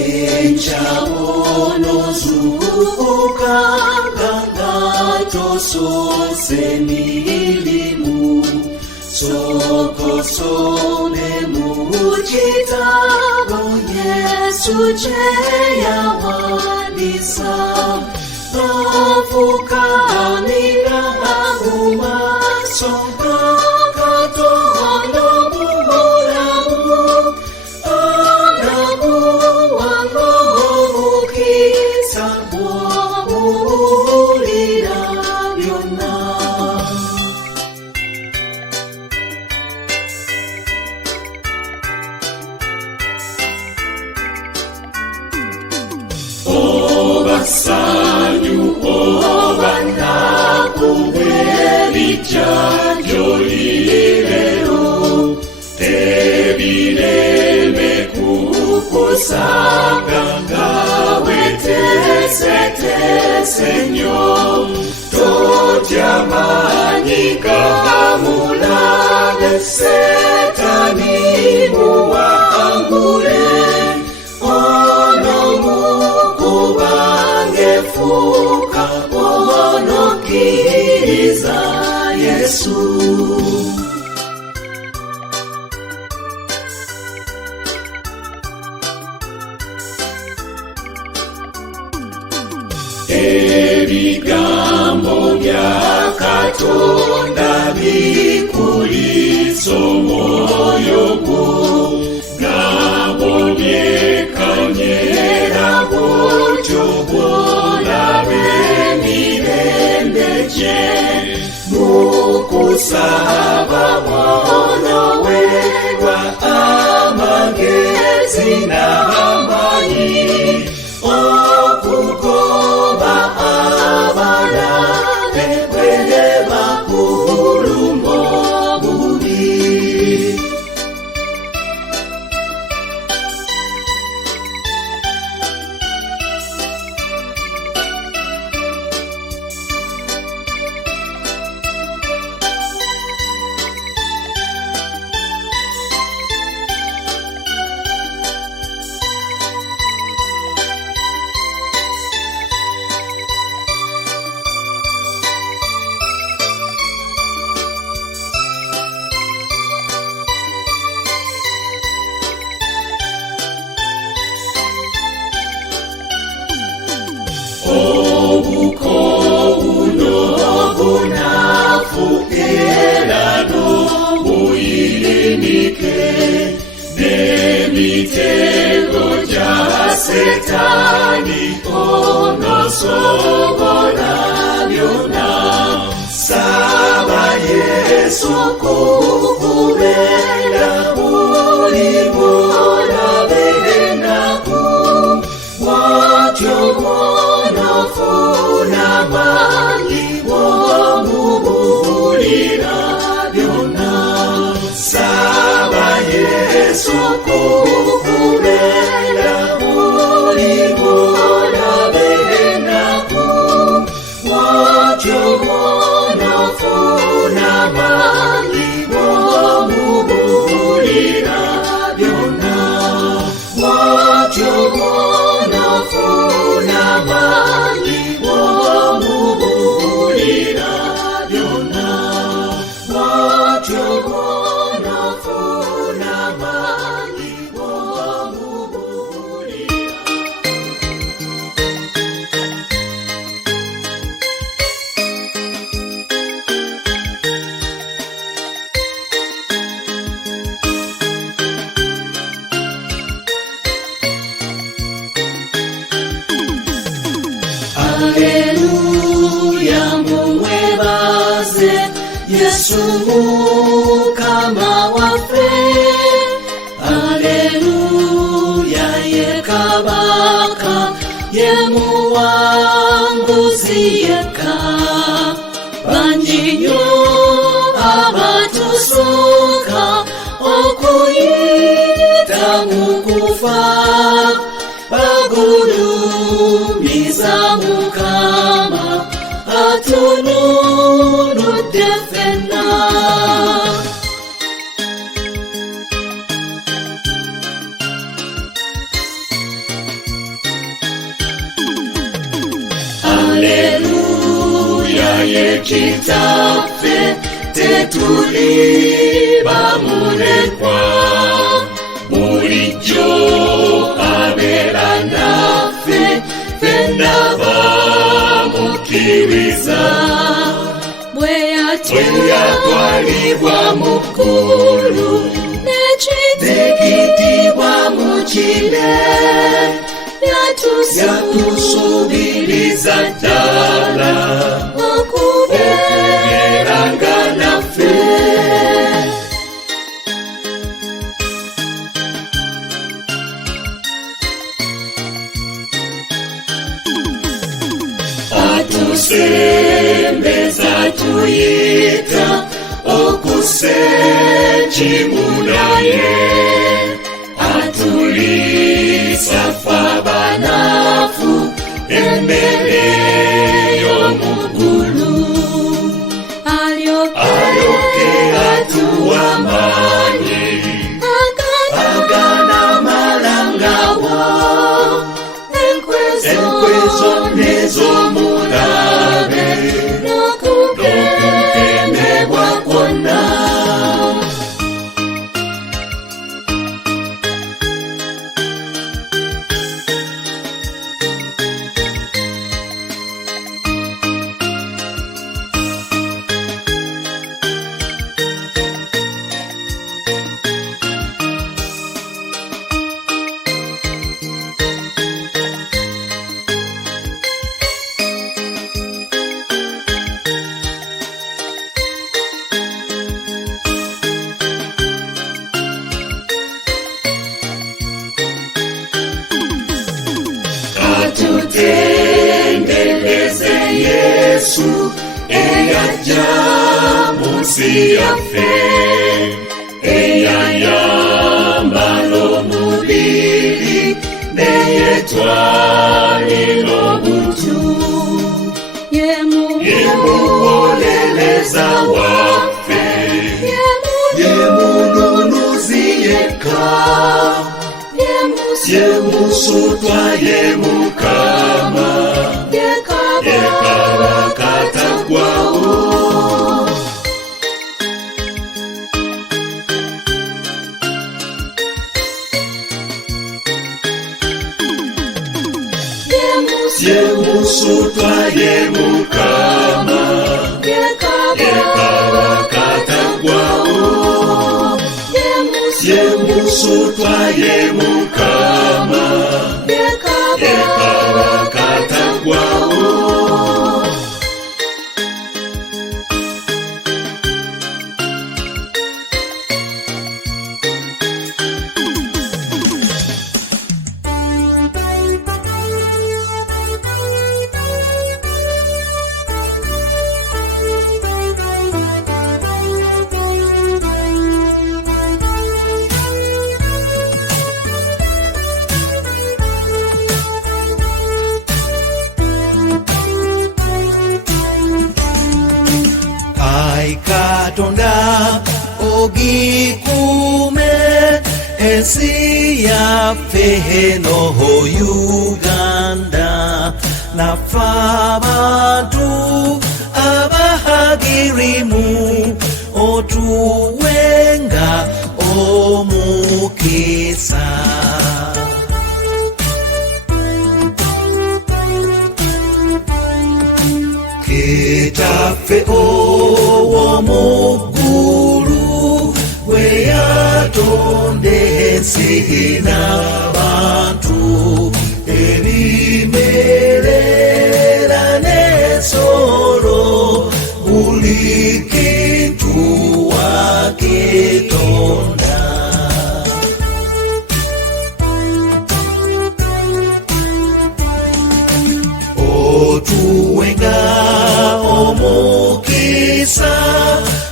Enchabono zuka kangato sosenilimu sokosone mujita Yesu cheya wadisa Rafuka amira aguma songa katohano muhoramu Anamu wango mukisa muhulira yona Sanyu obana kubericha jolilero Tebireme kukusanga Tese-nyo Totyamanyika hamulane Setani muwangule Fuka onokiriza Yesu Ebigambo bya Katonda bikuliso moyo gwo Gabo byekanyera bwotyo Mukusaba mwono wewa amagezi n'amanyi okugoba abalabe bwe bakulumba obubi Setani onosobola byonna Saba Yesu kukubera buli bw'olabenaku Watyo bw'onofuna manyi bw'omubuulira byonna Saba Yesu kukubera Alleluia muwebaze Yesu mukama waffe Alleluia ye kabaka ye muwanguzi yekka Bangi nnyo abatusooka okuyita mu kufa bagulumiza Mukama atunuludde ffenna yekitafe tetuli bamulekwa mulijo abera nafe fenda bamukiriza bwe yatwalibwa mukulu nekitibwa mukile yatusubiriza ddala okubeeranga naffe atusembeza tuyita okusekimu naye atulisa fabanafu embere y'omugulu alyoke atuwamanye agana malangawo enkwezo nez'omulabe n'okukemebwa kwonna tutendeleze Yesu eyajja munsi yaffe eyayambala omubiri neyetwalira obutu yemuwoleleza waffe yemununuzi yekka yemusutwa yemukama yekabakatagwawo yemusutwa yemukama yekabakatagwawo yemusutwa yemukama yekabakatagwawo Katonda ogikume ensi yaffe eno Uganda naffe abantu abahagirimu otuwenga omukisa kitaffe ow'omuggulu bwe yatonda ensi n'abantu ebimerera n'ensolo buli kintu wakitonda otuwenga omukisa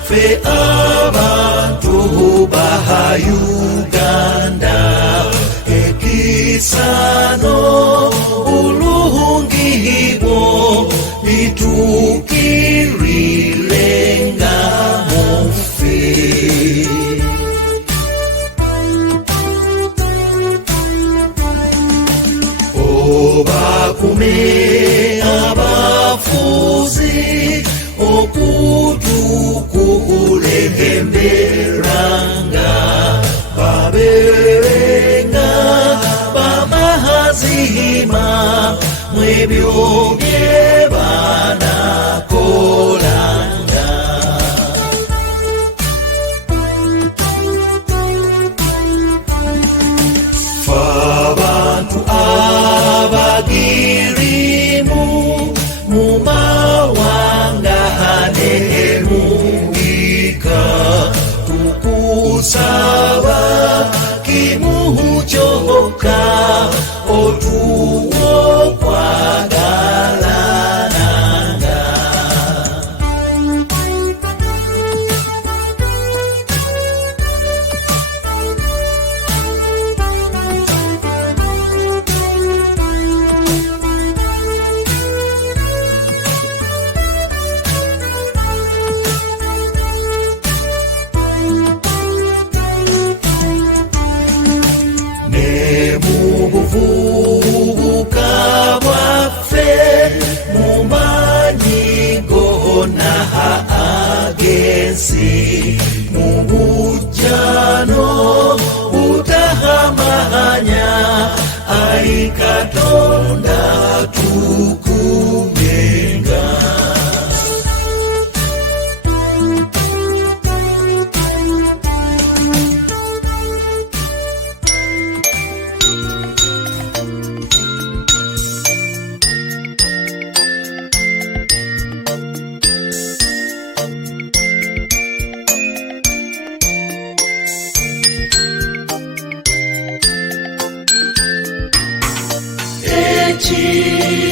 ffe abantu baha Uganda ekisano bulungi bwo bitukirirenga muffe obakume abafuzi bemberanga baberenga bamahazima mwebyo bye banakolanga. F'abantu abagirimu mu mawanga hanemuika tukusaba kimuchoka otuwo kwagalananga. Mubuvubuka bwaffe mumanyigo na agensi mu bujjano butahamanya ayi Katonda tukumenga.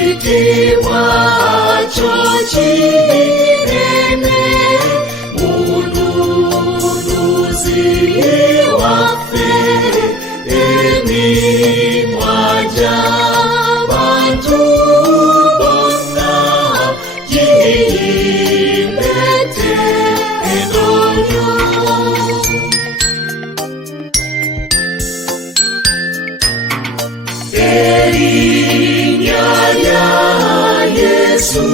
Ekitiibwa kyo kinene mununuzi waffe emimwa gy'abantu bonna giyimbete endonyo. Erinnya lya Yesu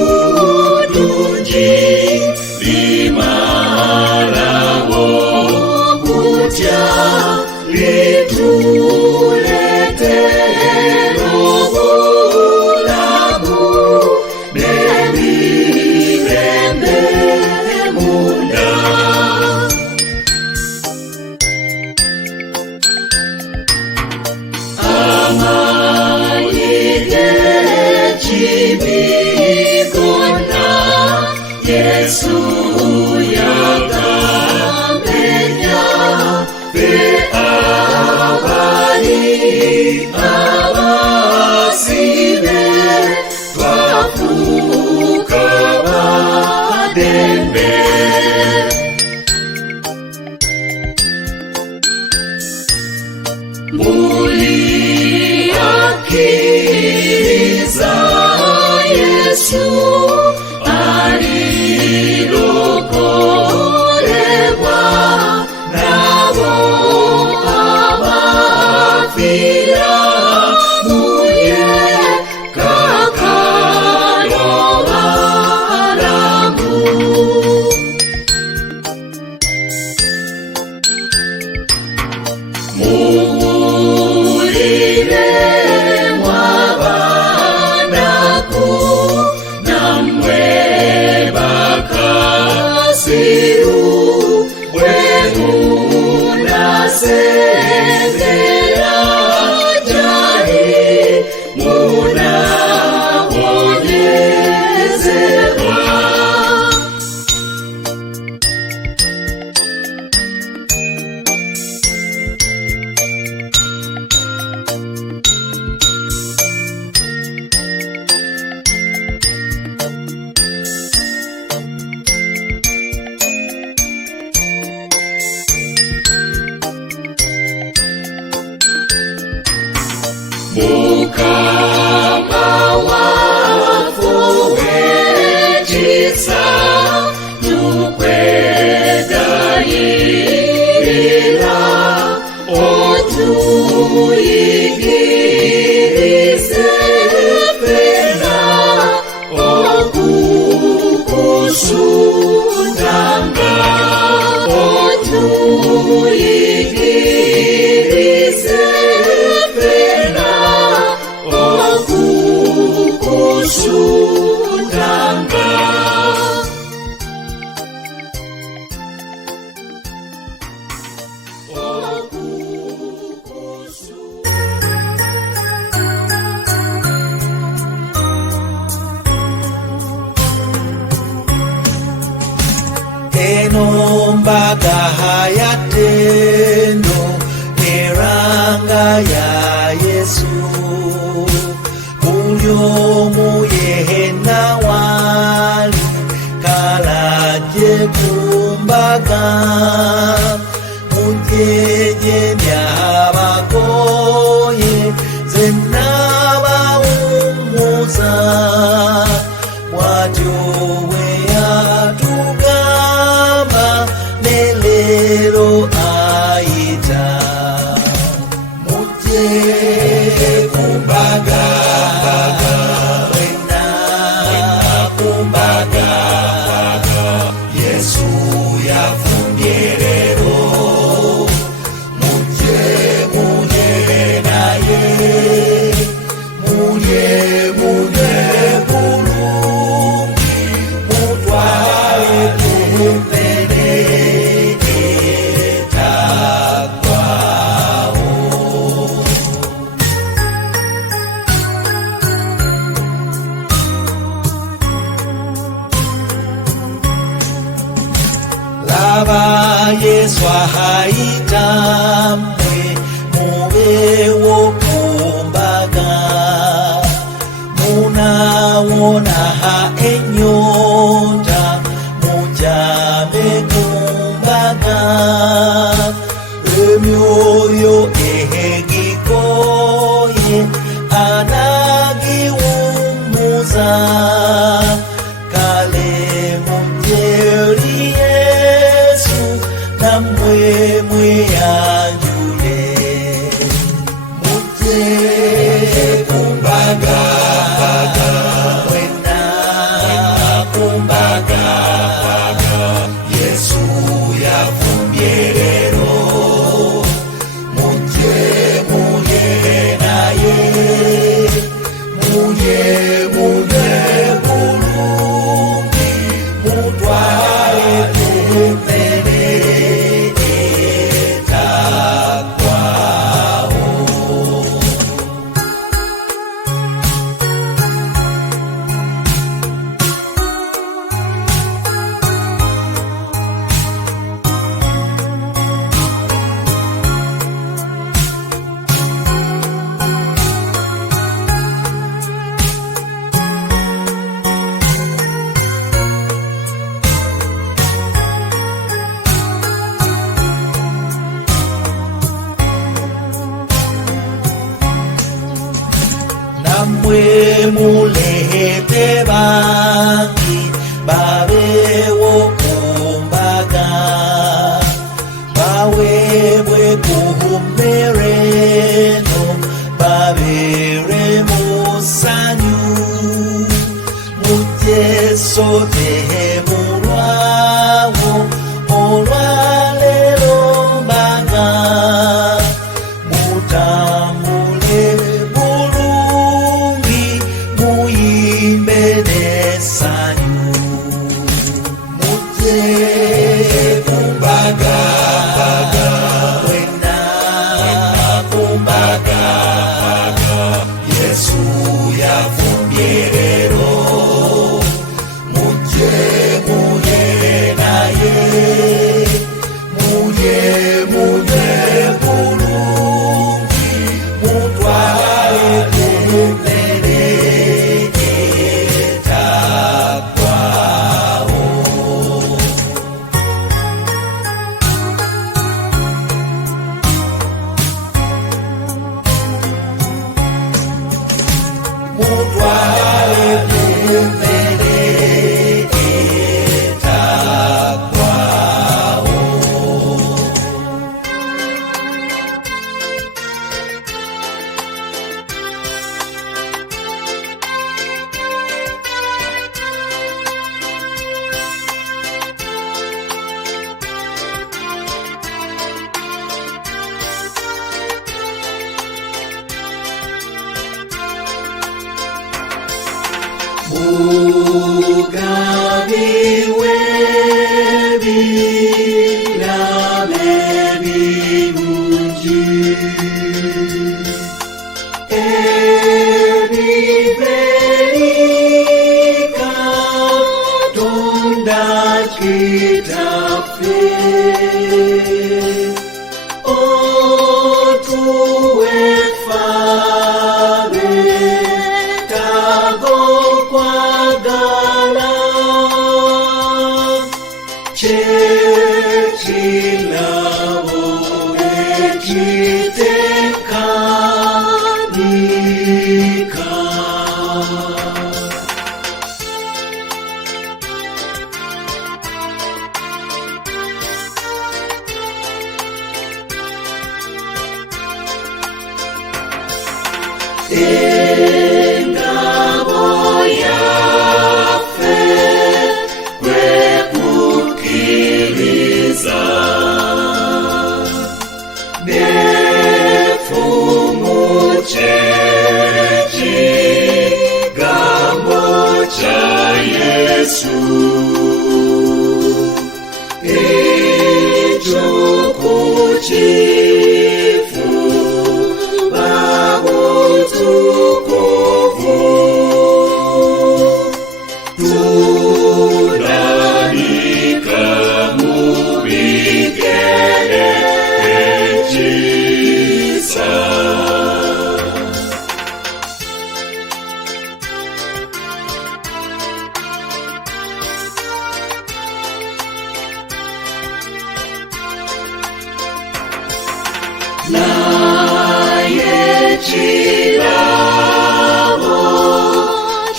ddungi limalawo okutya lituleetera obulamu n'emirembe munda. Yesu yakamenya be abali abasibe twafuuka badembe. Muli akkiriza Yesu alilokolebwa nabo abafira muye kakalobalambu. Muwulire mwabanaku namwe bakasiru bwe munasembera gyali munabonyezebwa. Mukama wafuwe ekisa tukwegayirira otuyigirize ffenna okukusundanga. ya Yesu mulyomuye nawali kalaje kumbaga mutyeje byabagoye zenabawumuza watyowe yatugamba nelero aita mutye kumbaga wena kumbaga Yesu yafungerero mutye munye naye munye bulungi mutwale kumpene etakwawo. Laba Yesu ahaita mwe mube wokumbaga munawona ha enyonta mujame kumbaga emyoyo ehegikoye anagiwumuza kale mumjeri Yesu namwe mweyanjule mutye kumbaga wena kumbaga Yesu yafumbierero mutye munye naye munye bulungi mutwale kumpene etakwawo. Namwe mulete bangi babe wokumbaga bawebwe kuhumereno babere musanyu mutye sote mulwawo olwalero mbaga mutambule bulungi muyimbe nesanyu mutye kumbaga wena kumbaga Yesu yafumbierero mutye munye naye munye bulungi mutwale kumpene etakwawo. Mutwale kumpene etakwawo. Mugabe webi na bebi unji eri berika tonda kitafe otuwe Ingabo yafe kwekukiriza nefumuchechi gambo cha Yesu ichukuchifu babutukufu tunanika mubigechisa 나의 지나고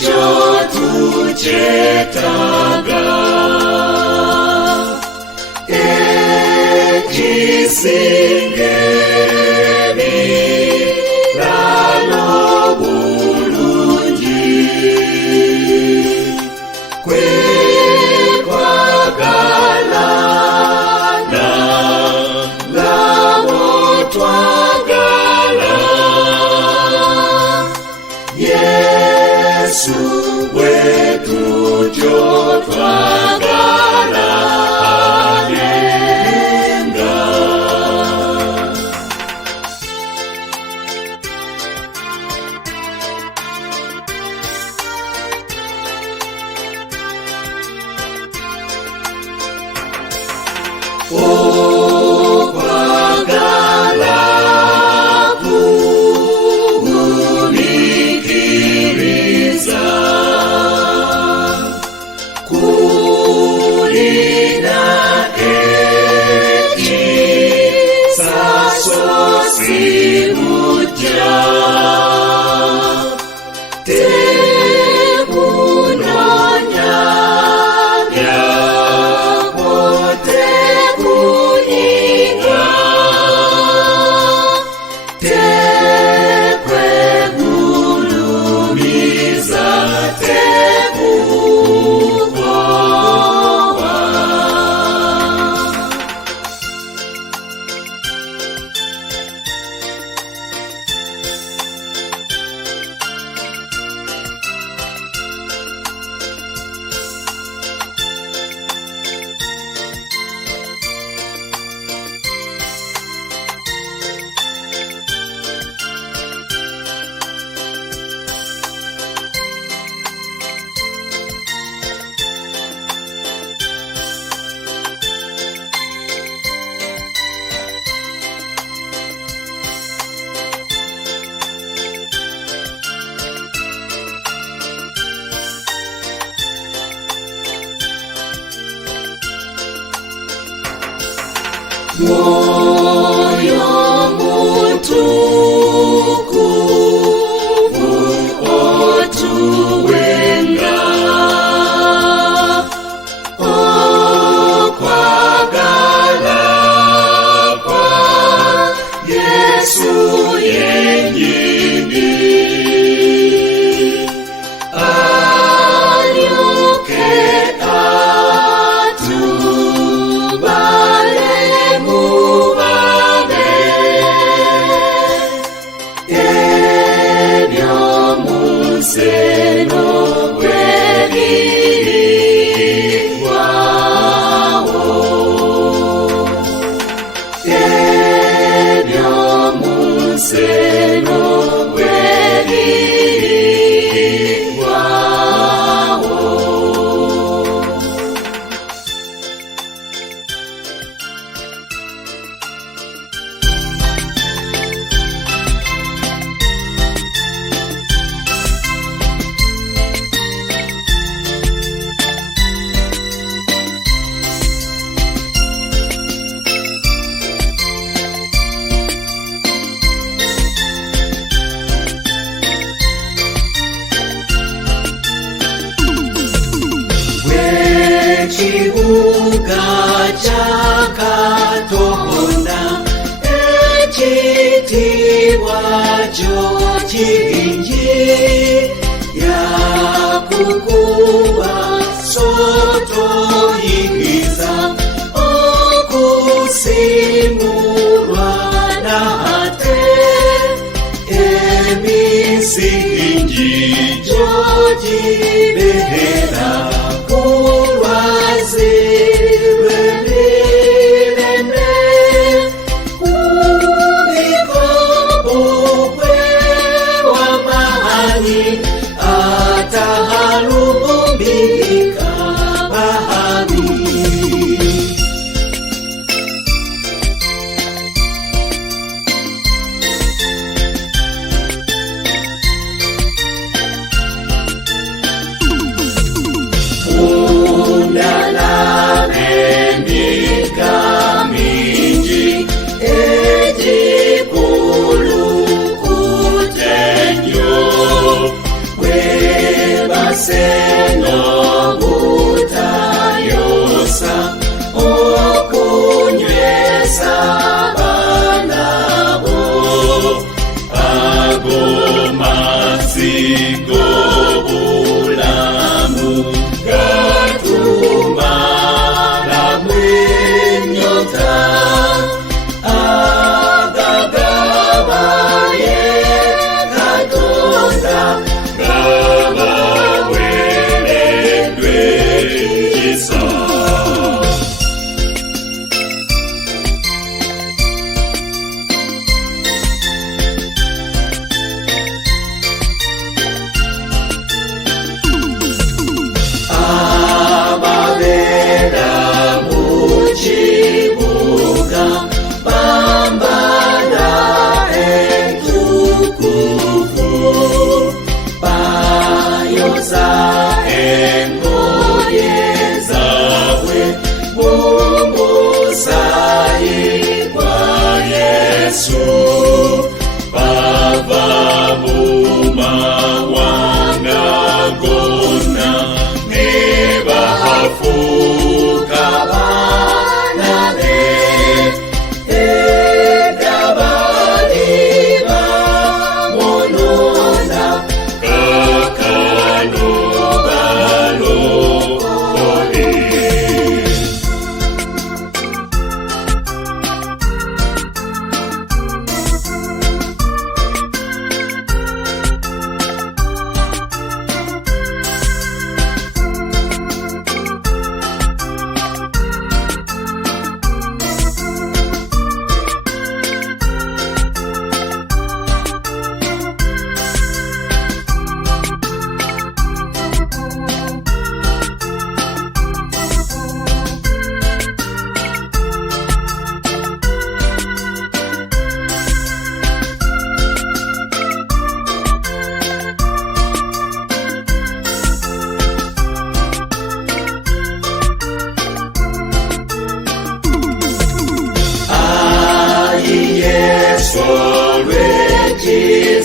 저두제다가 에키싱게니 나로 부른지 괴과가라나 twagala Yesu wetu jo twagala anenga mugachakatonda ekitiibwajo kingi yakukuba sotoyingiza okusimulwa nate emisingi gyogibera kulwazi lw'emirembe kubikobukwe w'amaanyi atahalumbika bahami. Senobutayosa okunywesa banabo agomazigo bulamu gatumala mwenyota agagabaye Katonda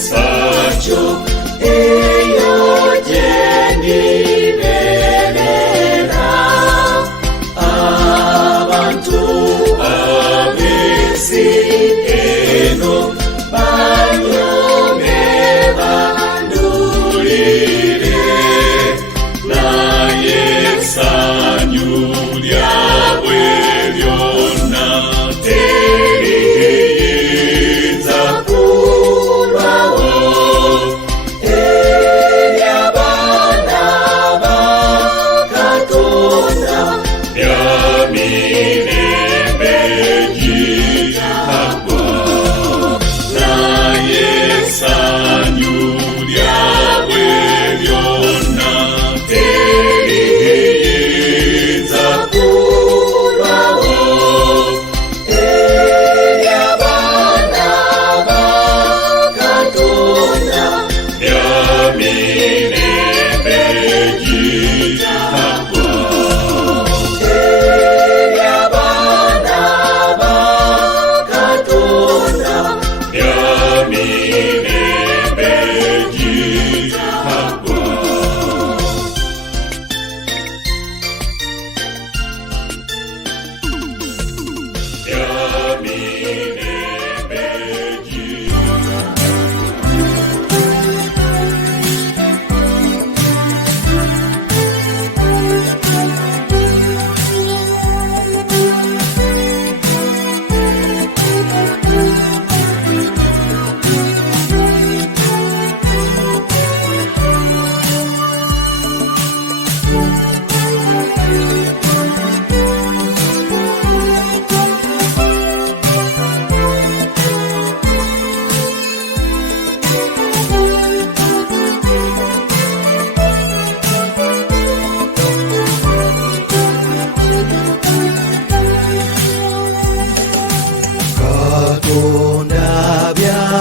Sacho eyo jendiberera abantu abesi eno banyome bandulire naye sanyu lyabwe lyonna teriyinza kulwawo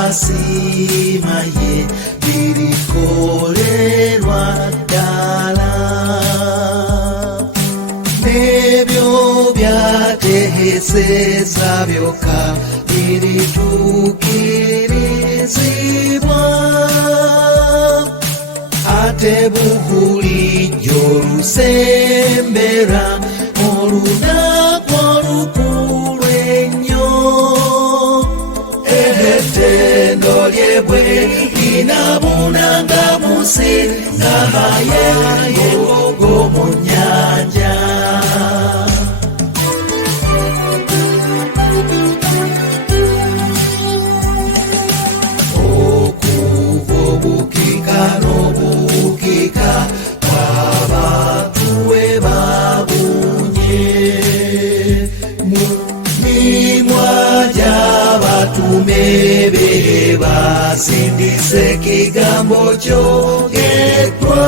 mazima ye birikolerwa ddala, n'ebyo byateheseza byokka birituukirizibwa. Ate bulijjo lusembera olunaku olukulu ennyo, ettendo lye bwe linabunanga musi nga mayengo mu nnyanja. Okuva obukika n'obukika abantu we babunye, mu mimwa gy'abatume be basindise ekigambo kyogeddwa,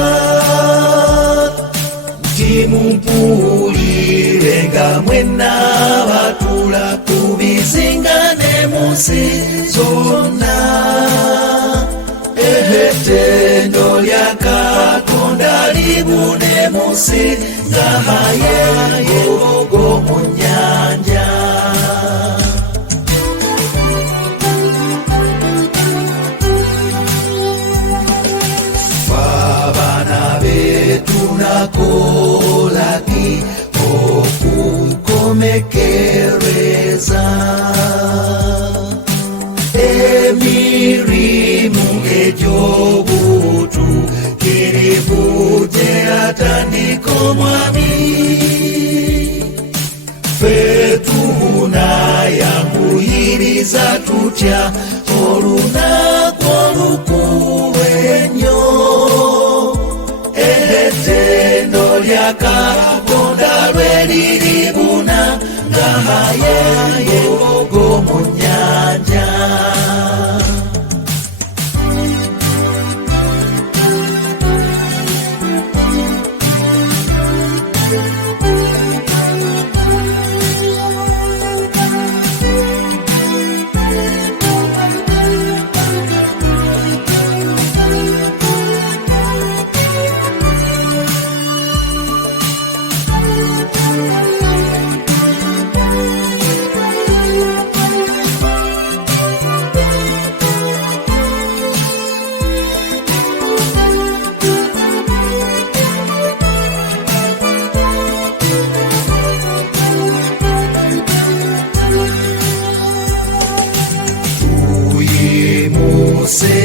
nti mumpuulirenga mwenna abatula ku bizinga ne mu nsi zonna. Ettendo lya Katonda libune mu nsi nga mayengo mu nnyanja. Abaana be tunakola ki okukomekereza emirimu egy'obutuukirivu gye yatandika omwami, ffe tunayanguyiriza tutya olunaku olukulu ennyo. Ettendo lya Katonda lwe liribuna nga mayengo mu nnyanja. Tuyimuse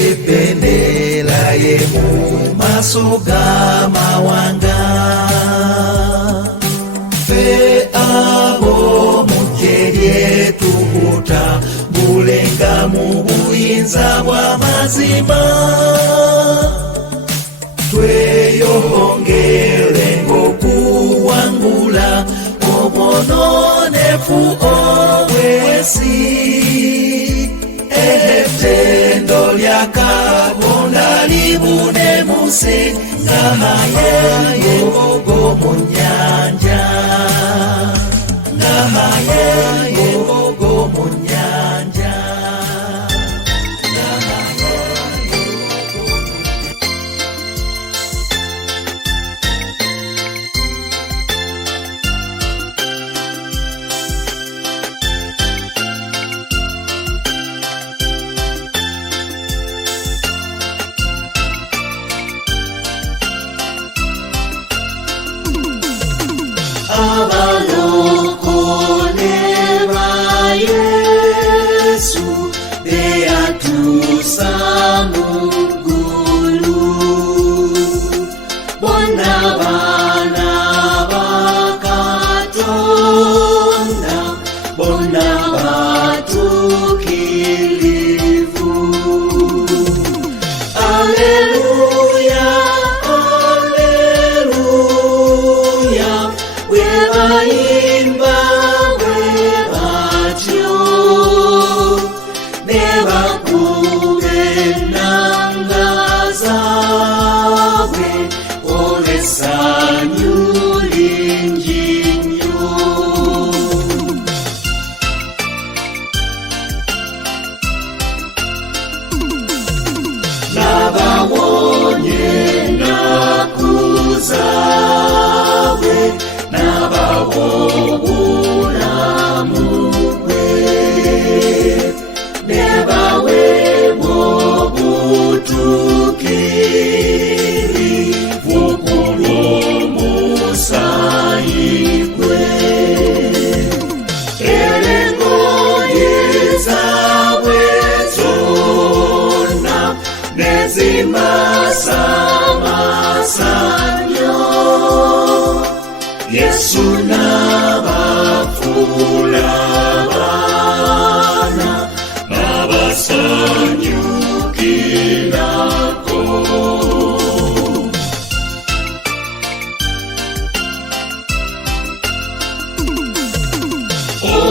ebendera ye mu maaso g'amawanga, ffe ab'omu ggye lye tutambulenga mu buyinza bw'amazima, tweyongerenga okuwangula obwonoonefu obw'ensi. Ettendo lya Katonda libune mu nsi nga mayengo mu nnyanja, nga mayengo mu nnyanja. Abalokolerwa Yesu beyatuusa mu ggulu, bonna baana ba Katonda, bonna batuukirivu. Alleluya, alleluya, we bayimba bwe batyo, ne bakuba ennanga zaabwe olw'essanyu lingi nnyo. zawe n'ababobulamu bwe ne bawe obutuukirivu ku lw'omusaayi gwe. Era engoye zaabwe zonna ne zimasamasa nnyo, Yesu n'abafuula abaana n'abasanyukirako.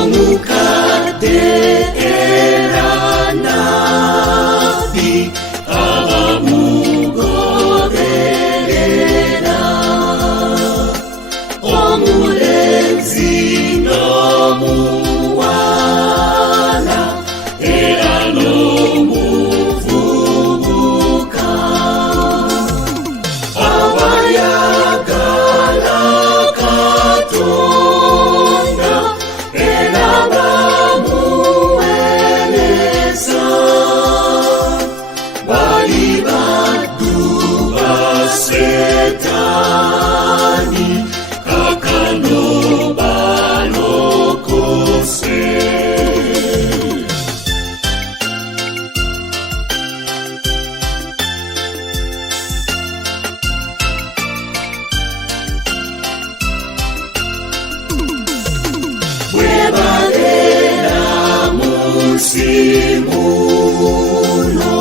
Omukadde era nnabbi abamugoberera, omulenzi n'omuwala era n'omuvubuka abayagala Katonda era bamuweereza bali baddu ba Setaani kaakano balokose. Bwe balera mu nsi muno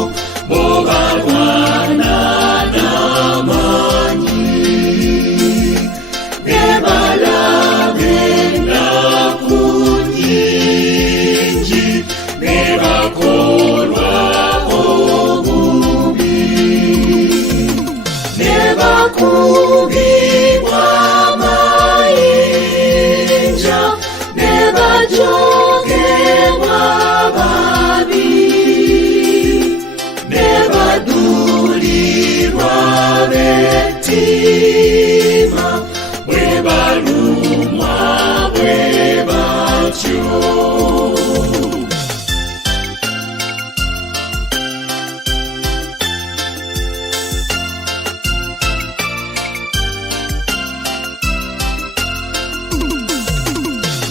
bo balwana n'amaanyi, ne balaba ennaku nnyingi ne bakolwa obubi, ne bakubibwa amayinja ne bajogebwa babi, ne badulirwa bettima bwe balumwa bwe batyo.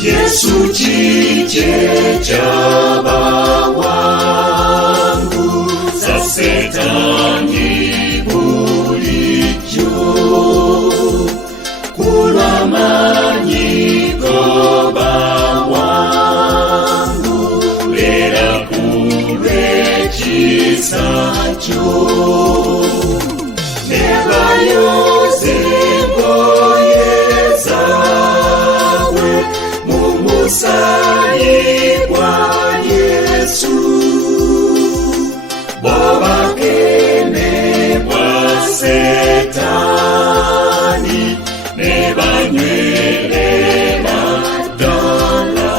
Yesu kikye kyabawanguza Setaani bulijjo, ku lw'amaanyi go bawangulira ku lw'ekisa kyo, ne bayoza engoye zaabwe mu musaayi gwa Yesu, bo bakene bwa Setaani ne banywerera ddala.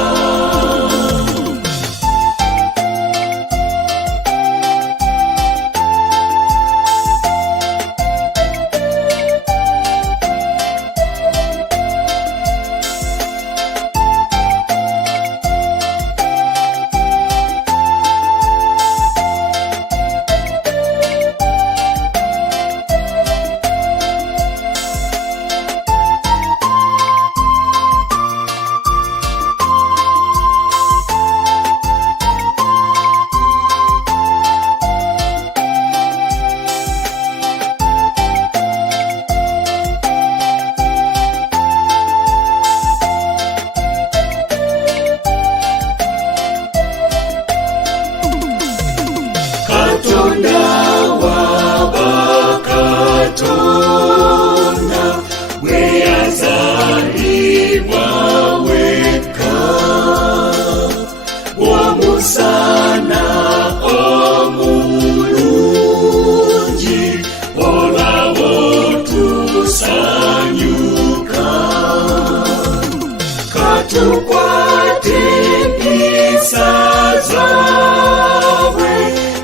Katonda w'abakatonda bwe yazaalibwa wekka, omusana omulungi olwawo tusanyuka. Katukwate empisa zaabwe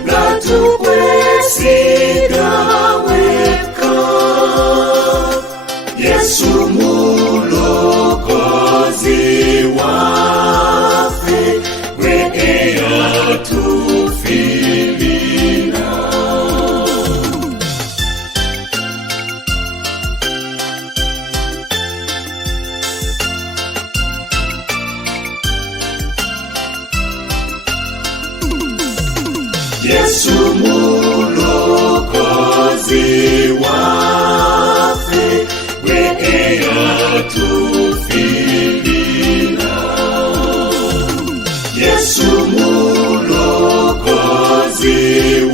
nga tukwe yatufilina. Yesu Mulokozi wafe, weke yatufilina. Yesu Mulokozi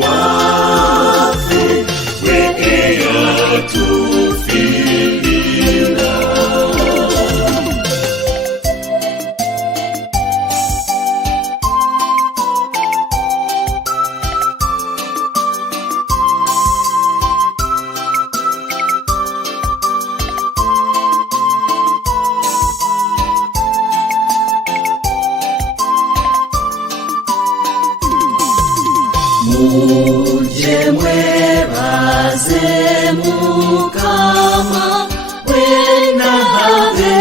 wafe, weke yatufilina. Muje mwebaze Mukama, wena habe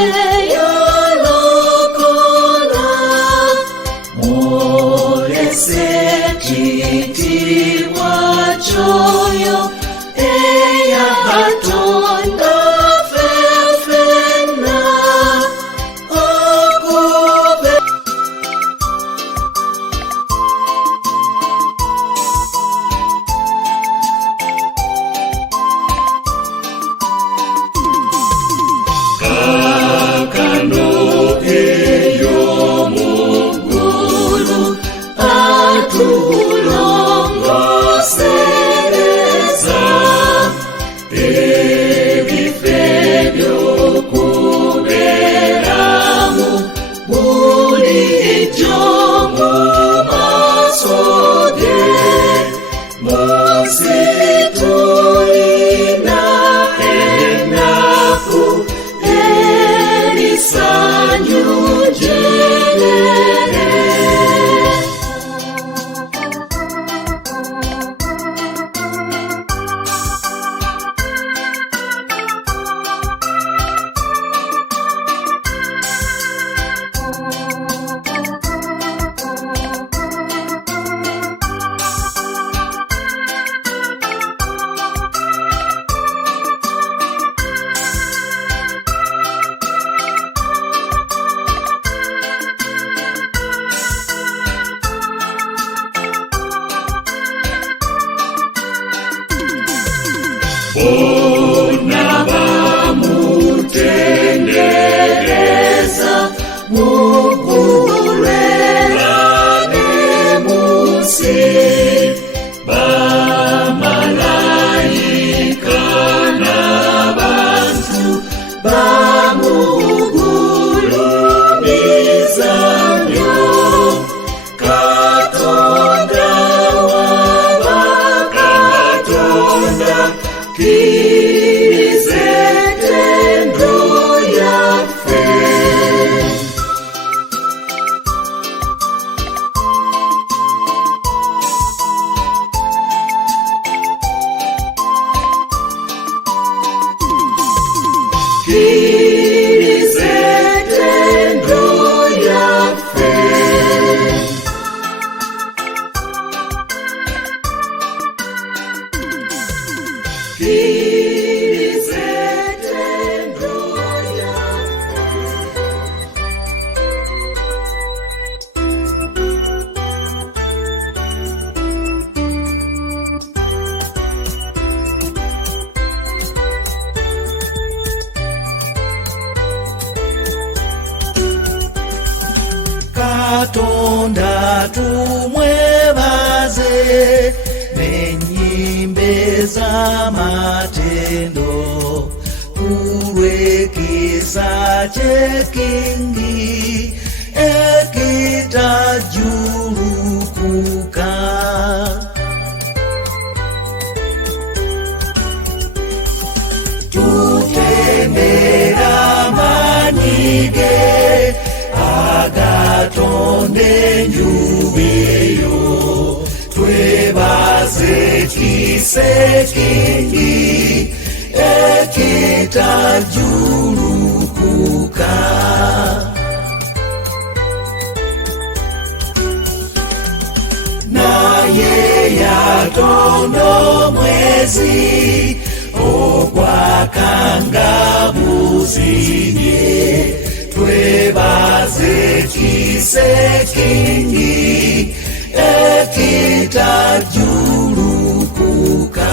yolokola. Molese kitiwa choyo, eya Katonda fefena. Okube Kakano eyo mugulu, atulongosereza. Ebife byokuberamu bulijjo mu maaso ge. Munsi tulina ennaku erisanyu jjerere. Bona bamutendereza, mukulwela nemusi. Bamalayika n'abantu bamugulumiza nnyo. Katonda w'abakatonda, kiriza ettendo lyaffe. Kiriza ettendo lyaffe. Kiriza ettendo lyaffe. Katonda tumwebaze n'ennyimbe z'amatendo, kulw'ekisa ky'ekingi ekitajjulukuka. Tutendera amaanyi ge agatonda enjuba eyo, twebaze ekisa ekingi ekitajjulukuka. naye yatondo mwezi ogwakangabuzinye twebaze kisekingi ekitajulukuka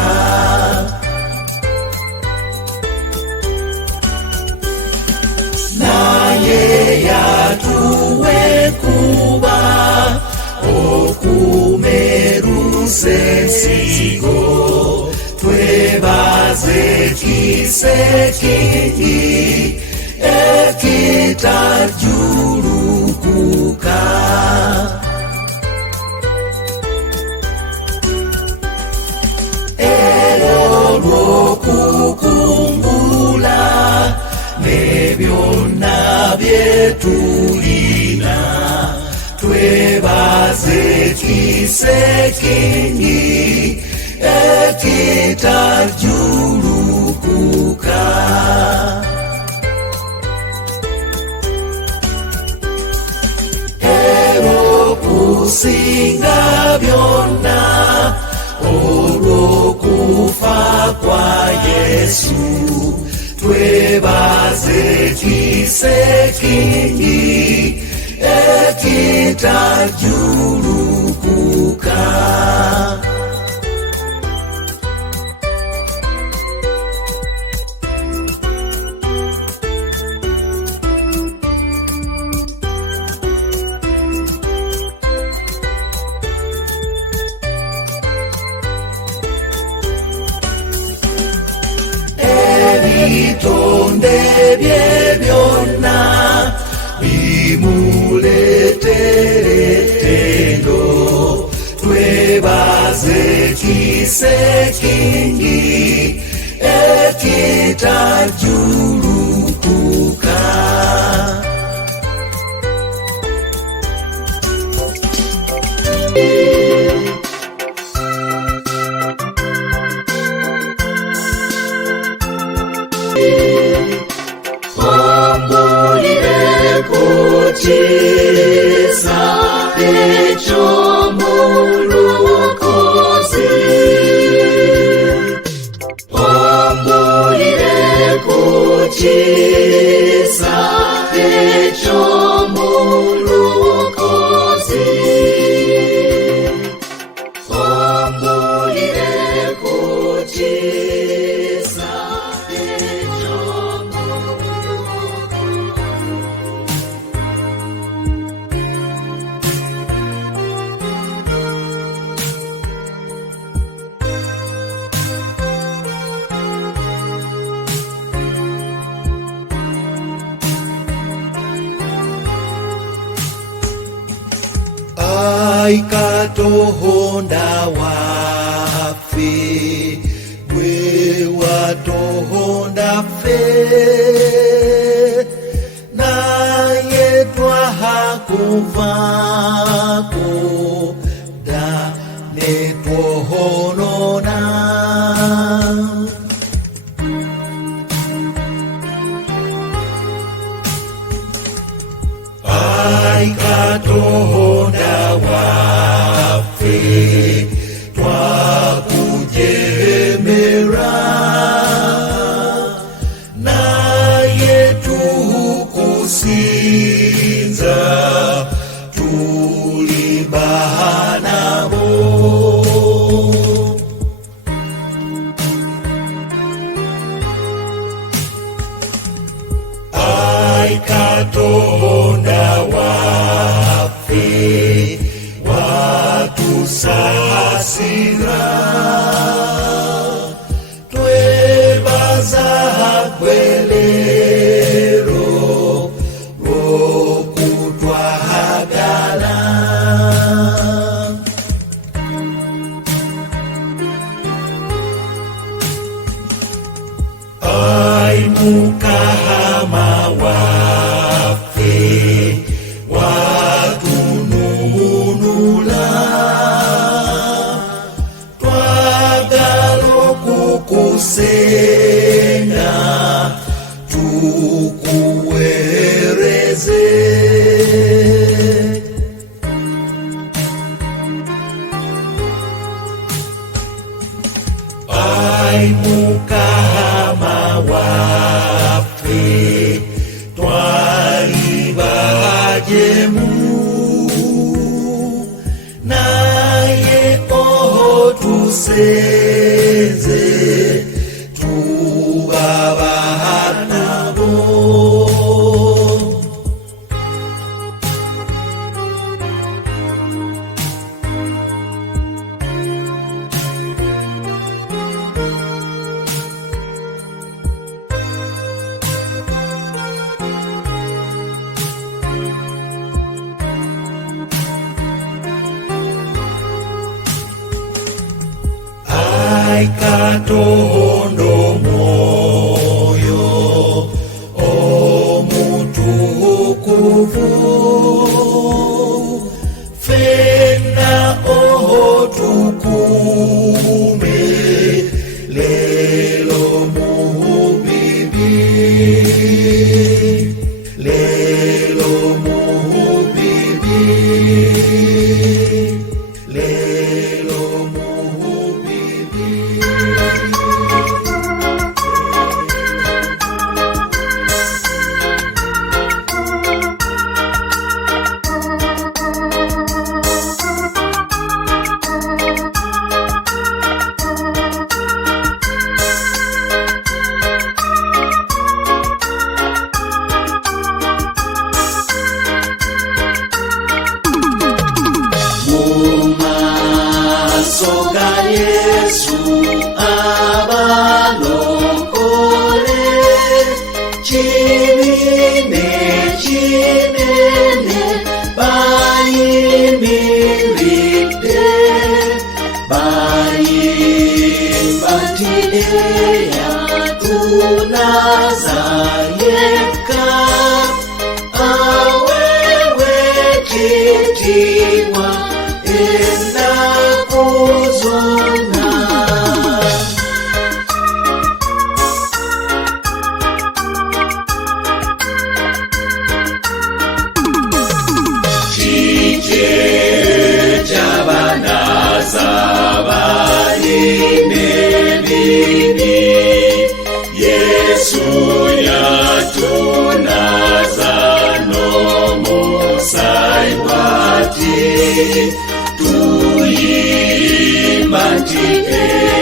naye yatuwe kuba okumeruse ensigo twebaze kisekingi ekitajulukuka ero lwokukumbula nebyonna byetulina twebaze kisekingi ekitajulukuka ero kusinga byonna olw'okufa kwa Yesu twebaze kisekingi ekitajulukuka ebitonde bye byonna bimuletere ettendo twebaze kisekingi ekitajulukuka ombulire kukiza eky'omulukozi ombulire kukiza eky'omulukozi ombulire kukiza Ai Katonda waffe gwe watonda ffe naye twakuvaako dda ne twonoona Ai Katonda waffe twakujemera naye tukusinza tuli baana bo Ai Katonda waffe watusasira twebaza gwe leero lw'okutwagala Ai Mukama waffe watununula twagala okukusenga tukuweereze waimuka waffe twali bajemu naye otusenze tuba baana bo. Katondo moyo omutukuvu fena otukume lelo mubibi lelo mubibi lelo mubibi. Soga Yesu abalokole kinene kinene bayimiridde bayimba nti eyatunaza yekka awewe ekitiibwa ennaku zonna. Kiki eky'abanaza balina ebibi Yesu yatunaza n'omusaayi bw'ati tuyimba nti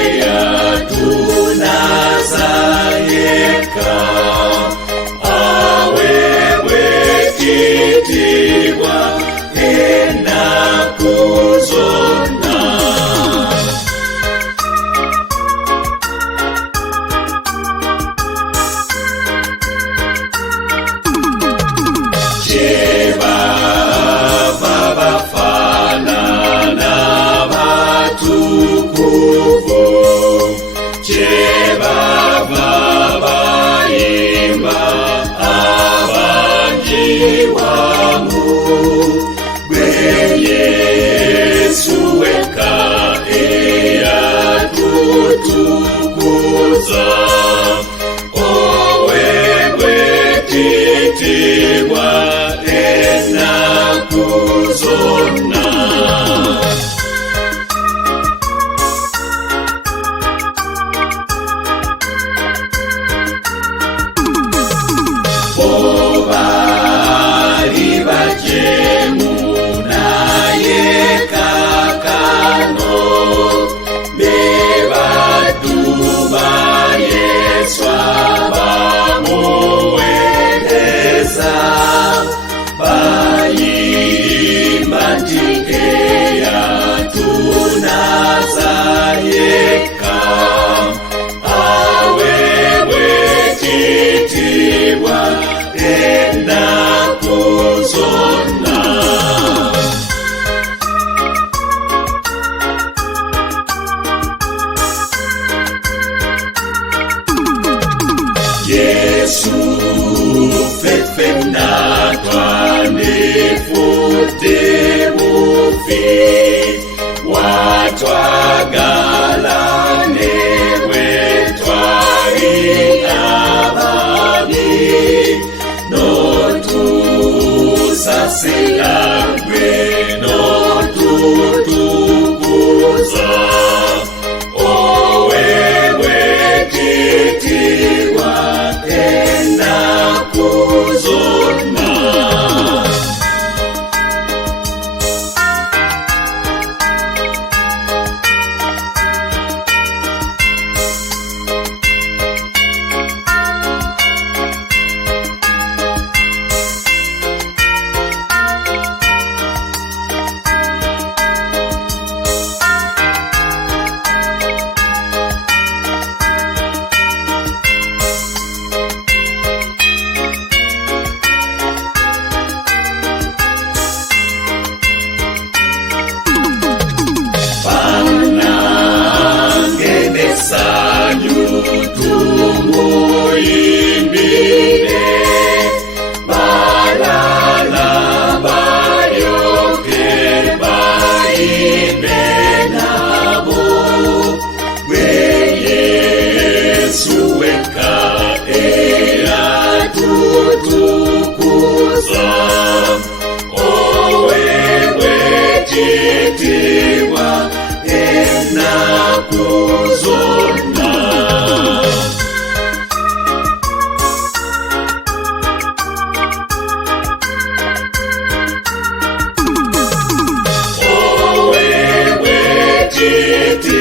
eyatunaza yekka aweebwe ekitiibwa ennaku zonna. Kyebava bafaanana batukuvu kyebava bayimba abangi wamu gwe Yesu wekka eyatutukuza oweebwe ekitiibwa ennaku zonna. Bali bajemu naye kakano bebaddu ba Yesu abamuweereza bayimba nti eyatunaza yekka aweebwe ekitiibwa ennaku zonna. Yesu ffenna twandifudde bufi watwagala ne bwe twali ababi n'otusasira gwe n'otutukuza oweebwe muyimbire balala bayoke bayimbe nabo we Yesu weka tutukuza owewe titiwa enakuzona owewe titiwa